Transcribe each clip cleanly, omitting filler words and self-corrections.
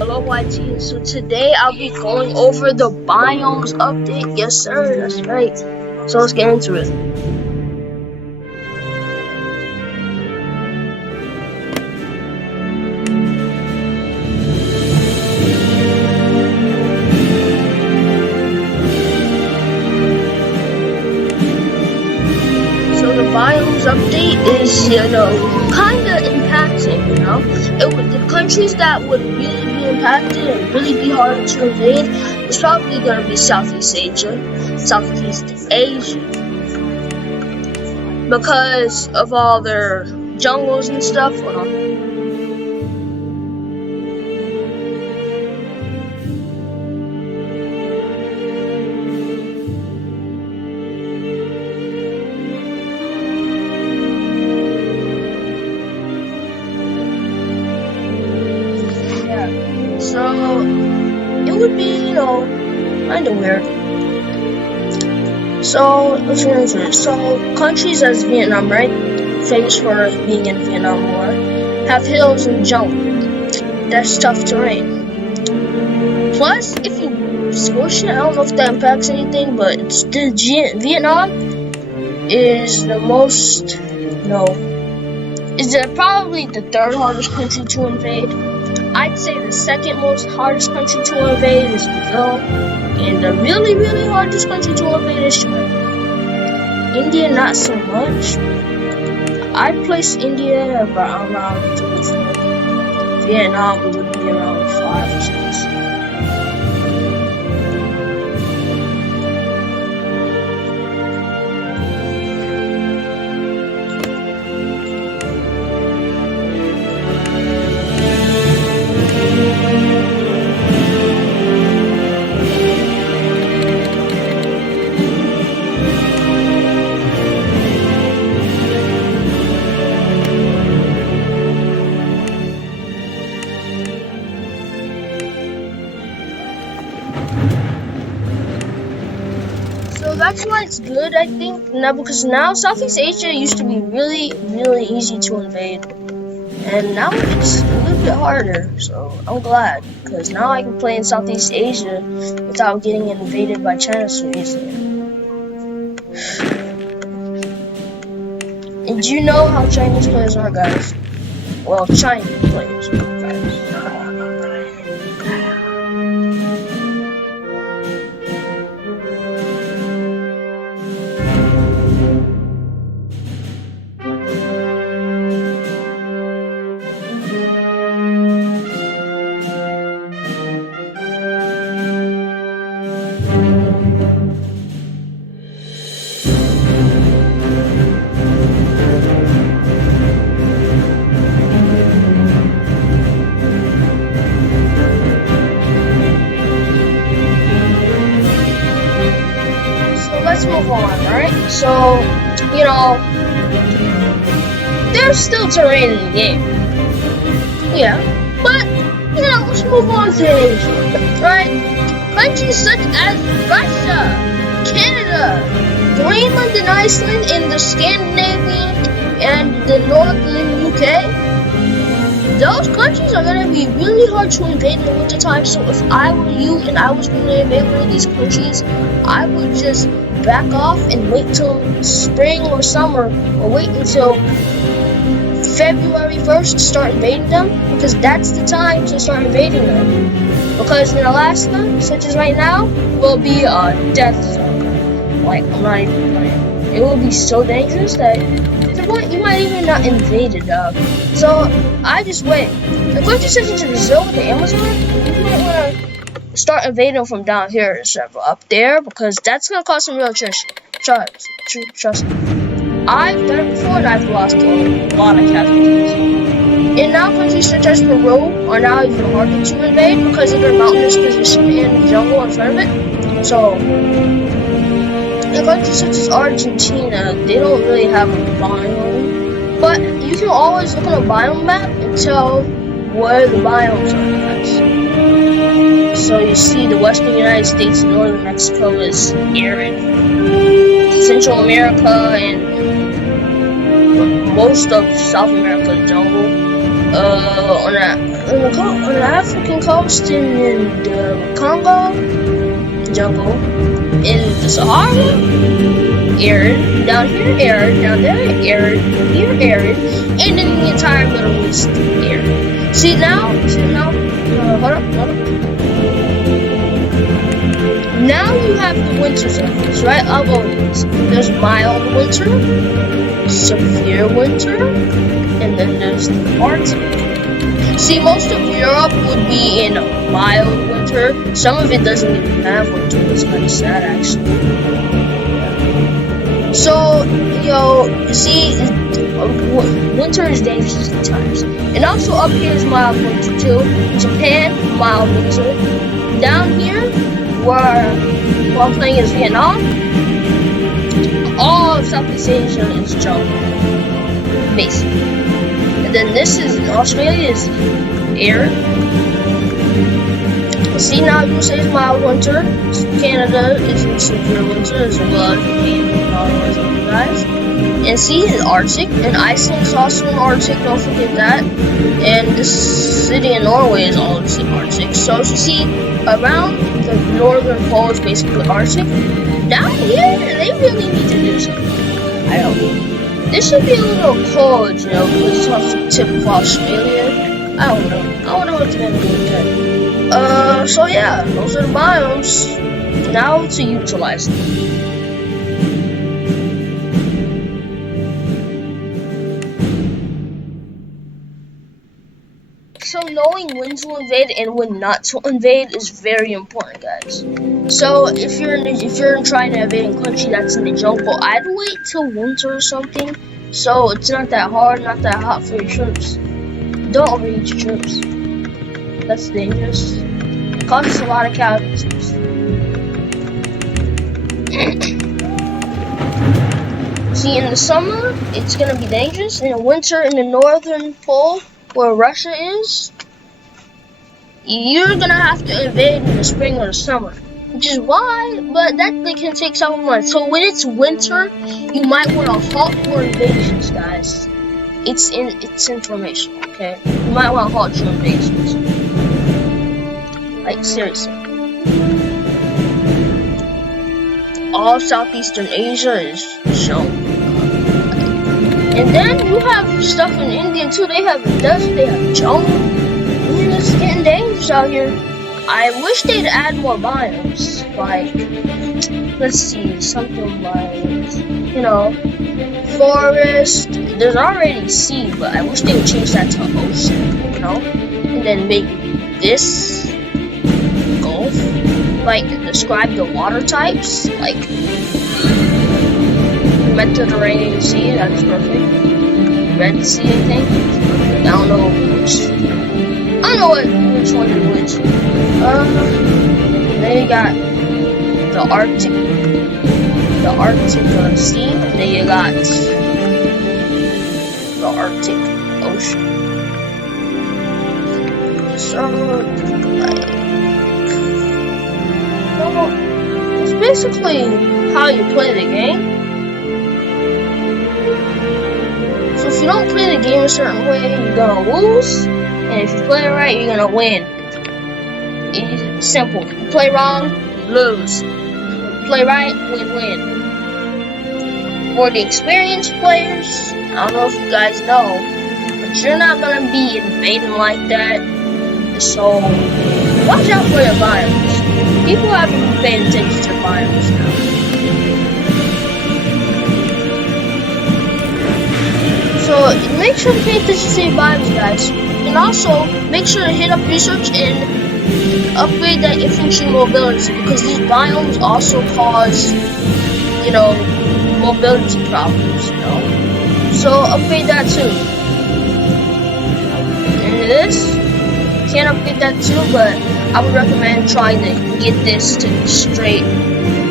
Hello YT, so today I'll be going over the biomes update. Yes sir, that's right. So let's get into it. So the biomes update is, kinda impacting, the countries that would really be impacted and really be hard to invade is probably gonna be Southeast Asia, because of all their jungles and stuff. So it would be, kinda weird. So let's get into it. So countries as Vietnam, right? Famous for being in Vietnam War, have hills and jungle. That's tough terrain. Plus, if you squish it, I don't know if that impacts anything, but it's Vietnam is the most, probably the third hardest country to invade. I'd say the second most hardest country to invade is Brazil, and the really, really hardest country to invade is China. India, not so much. I'd place India around 2 or 4. Vietnam would be around 5 or 6. So that's why it's good, I think, now, because now Southeast Asia used to be really, really easy to invade, and now it's a little bit harder. So I'm glad, because now I can play in Southeast Asia without getting invaded by China so easily. And do you know how Chinese players are, guys? Well, Chinese players are, guys. Let's move on, alright? So, there's still terrain in the game. Yeah, but, let's move on to Asia, right? Countries such as Russia, Canada, Greenland and Iceland in the Scandinavian and the northern UK, those countries are going to be really hard to invade in the wintertime. So if I were you and I was going to invade one of these countries, I would just back off and wait till spring or summer, or wait until February 1st to start invading them, because that's the time to start invading them. Because in Alaska, such as right now, will be a death zone. Like, I'm not even playing. it will be so dangerous that to the point you might even not invade it. So I just went. If once you switch into Brazil with the Amazon, you might want to start invading from down here instead of up there, because that's gonna cause some real trust me. I've done it before and I've lost a lot of casualties. And now countries such as Peru are now even harder to invade because of their mountainous position and the jungle in front of it. So, in countries such as Argentina, they don't really have a biome. But you can always look on a biome map and tell where the biomes are, guys. So you see the western United States and northern Mexico is arid. Central America and most of South America is jungle. On the African coast in the Congo, jungle. In the Sahara, arid. Down here, arid. Down there, arid. Here, arid. And in the entire Middle East, arid. See now, hold up. Now you have the winter zones, right? There's mild winter, severe winter, and then there's the Arctic. See, most of Europe would be in mild winter. Some of it doesn't even have winter. It's kind of sad, actually. So, see, winter is dangerous at times. And also up here is mild winter too. Japan, mild winter. Down here, where I'm playing is Vietnam, all of Southeast Asia is jungle, basically. And then this is Australia is arid. See, now USA is mild winter. Canada is in severe winter as well as you guys. And see, the Arctic, and Iceland is also in Arctic. Don't forget that. And this city in Norway is also Arctic. So you see, around the northern pole is basically Arctic. Down here, they really need to do something. I don't know. This should be a little cold, because it's off the tip of Australia. I don't know. I wonder what they're gonna do with that. So yeah, those are the biomes. Now to utilize them. So knowing when to invade and when not to invade is very important, guys. So if you're trying to invade a country that's in the jungle, I'd wait till winter or something, so it's not that hard, not that hot for your troops. Don't raid your troops. That's dangerous. It causes a lot of casualties. See, in the summer, it's gonna be dangerous. In the winter, in the northern pole, where Russia is, you're gonna have to invade in the spring or the summer, which is why, but that can take several months. So when it's winter, you might want to halt your invasions, guys. It's information, okay? You might want to halt your invasions. Like, seriously. All of Southeastern Asia is shown. And then you have stuff in India too. They have the desert, they have jungle. I mean, it's getting dangerous out here. I wish they'd add more biomes. Like, let's see, something like, forest. There's already sea, but I wish they would change that to ocean, And then make this Gulf. Like, describe the water types. Like, Mediterranean Sea, that's perfect. Red Sea, I think. I don't know which one is which. Then you got the Arctic Sea, and then you got the Arctic Ocean. So, it's basically how you play the game. So if you don't play the game a certain way, you're gonna lose, and if you play it right, you're gonna win. It's simple. You play wrong, lose. Play right, win. For the experienced players, I don't know if you guys know, but you're not gonna be invading like that. So watch out for your biomes. People haven't been paying attention to biomes now. sure to pay attention to your biomes, guys. And also, make sure to hit up research and upgrade that infantry mobility, because these biomes also cause, you know, mobility problems, you know. So upgrade that too. And this, can't upgrade that too, but I would recommend trying to get this to straight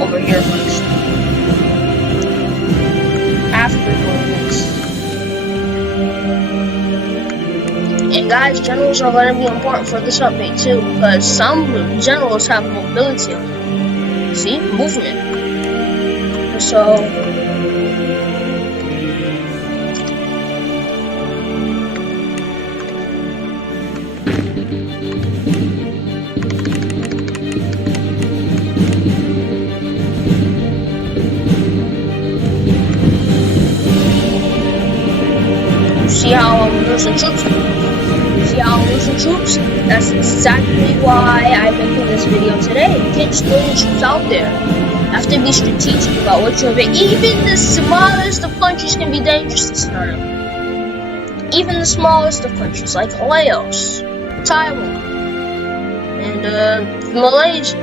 over here first. After doing this. And guys, generals are going to be important for this update too, because some generals have mobility on them. See? Movement. So, see how I'm losing troops? See how I'm losing troops? That's exactly why I'm making this video today. You can't just throw your troops out there. You have to be strategic about what you invade. Even the smallest of countries can be dangerous this time. Even the smallest of countries, like Laos, Taiwan, and Malaysia,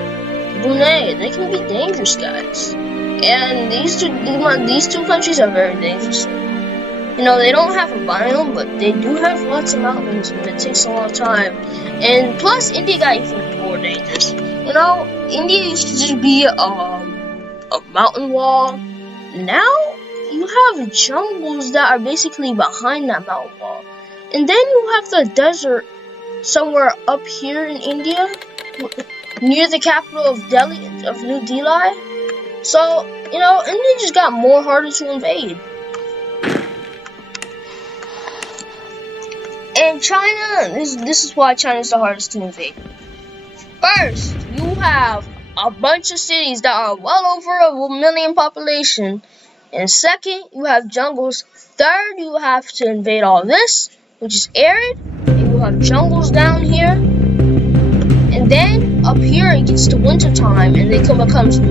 Brunei, they can be dangerous, guys. And these two countries are very dangerous. You know, they don't have a biome, but they do have lots of mountains, and it takes a long time. And plus, India got even more dangerous. You know, India used to just be a mountain wall. Now, you have jungles that are basically behind that mountain wall. And then you have the desert somewhere up here in India, near the capital of New Delhi. So, you know, India just got more harder to invade. And China, this is why China is the hardest to invade. First, you have a bunch of cities that are well over 1 million population. And second, you have jungles. Third, you have to invade all this, which is arid. And you have jungles down here. And then up here it gets to winter time, and it becomes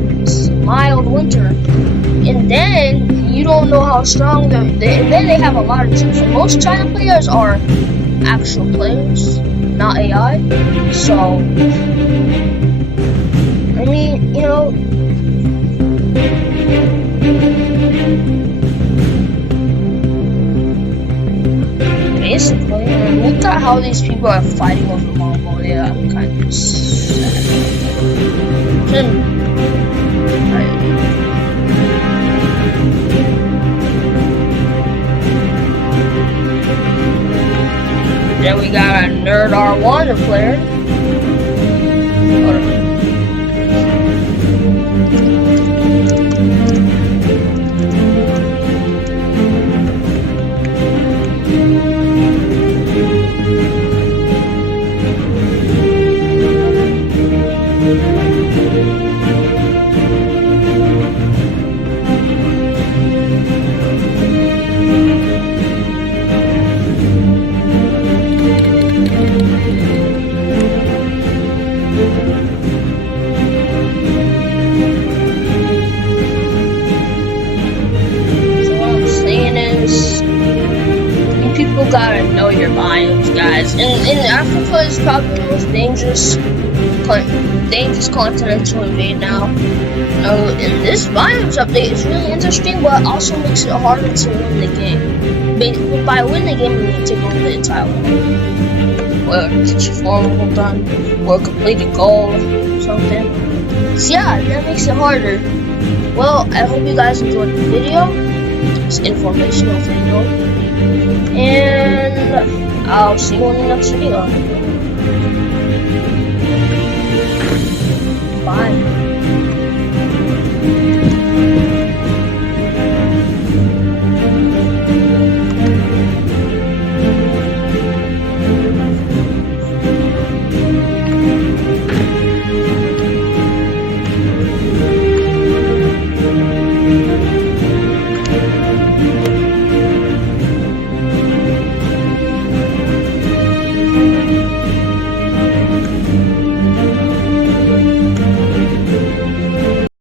mild winter. And then you don't know how strong and then they have a lot of troops. And most China players are actual players, not AI. So, I mean, you know, basically, look at how these people are fighting over Mongolia. I'm kind of sad. Then we got a nerd R1 player. People gotta know your biomes, guys. And Africa is probably the most dangerous continent to invade now. And this biomes update is really interesting, but also makes it harder to win the game. By win the game, we mean take over the entire world. Or get your formable done, or complete a goal, or something. So yeah, that makes it harder. Well, I hope you guys enjoyed the video. It's informational video. And I'll see you in the next video. Bye.